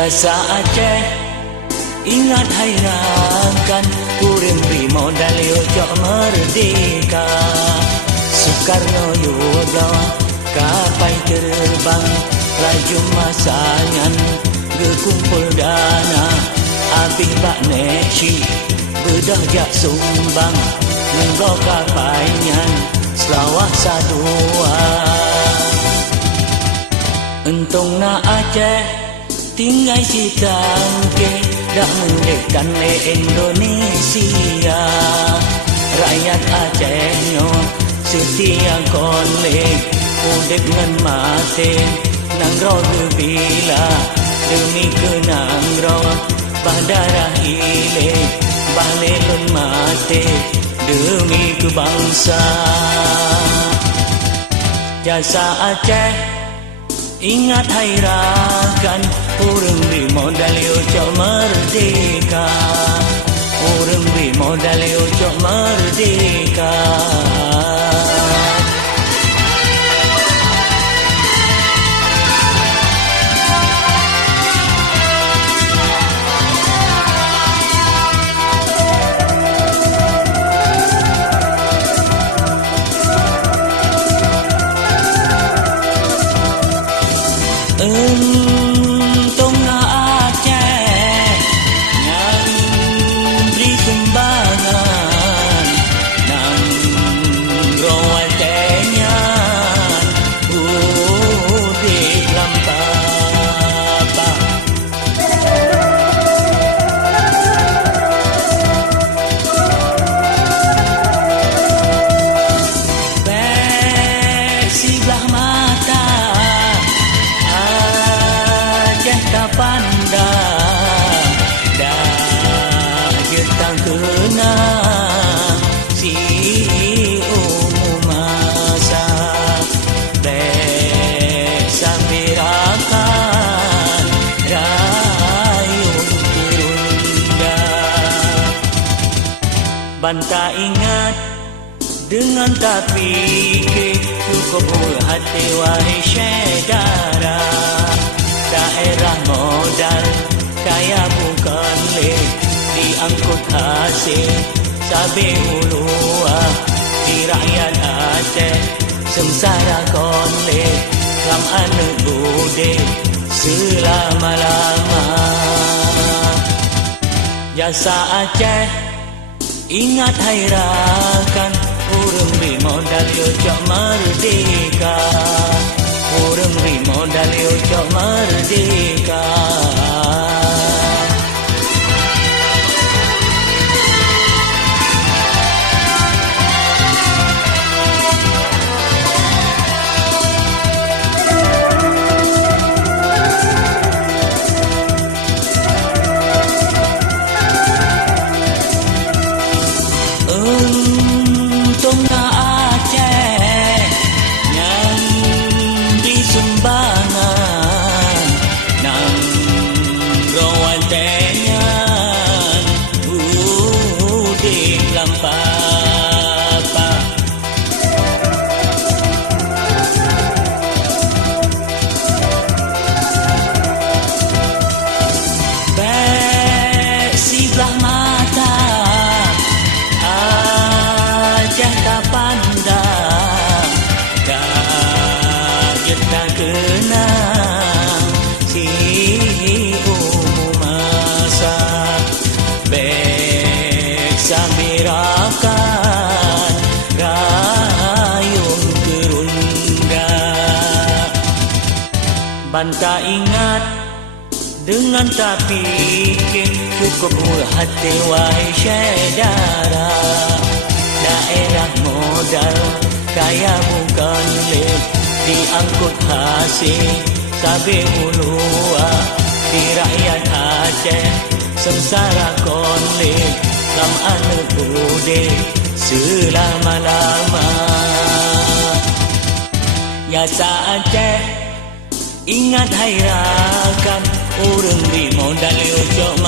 Jasa Aceh ingat hayrankan, urang beri modal yojok merdeka. Soekarno juga kapai terbang, laju masanya gekumpul dana. Abih bak neksi bedah jak sumbang, nenggo kapainya Selawah sadua. Entong na Aceh tinggai si tangke, dak mendekan le Indonesia. Rakyat Aceh nyo setia konlek, udek ngan mate nang roh bila demi kenang roh badarah ile balelun mate demi kebangsa. Jasa Aceh ingat hayrankan, urang beri modal yojok merdeka. Urang beri modal yojok merdeka. Entong na Aceh yang beri sumbangan, nang rawat tenyan udik lampapa. Besi belah mata pandang, dah getang kenang si umum masa. Bek sambirakan rayun terunda. Banta ingat dengan tapi cukup hati wahai saudara. Daerah modal kaya bukan le, diangkut hasil sabe ulua. Di rakyat Aceh sengsara konle, kam anak bude selama-lama. Jasa Aceh ingat hayrankan, urang beri modal yojok merdeka. Urang beri modal yojok merdeka. Entong na Aceh yang sumbangan, nang rawan tenyan udik lampapa. Bek si belah mata Aceh tak pandang, dah getah kenang si umum masa. Bek sambirakan rayun terunda. Banta ingat dengan tapi cukup hati wahai saudara. Daerah modal kaya bukan le, diangkut hasil sabe ulua. Di rakyat Aceh sengsara konle, kam anak bude selama-lama. Jasa Aceh ingat hayrankan, urang beri modal yojok